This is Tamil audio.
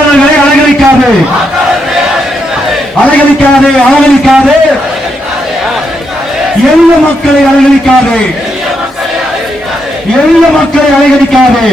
வாக்காளர்களை அலங்கரிக்காது. அலங்கரிக்காது அலங்கரிக்காது எளிய மக்களை அலங்கரிக்காது. எளிய மக்களை அலங்கரிக்காது.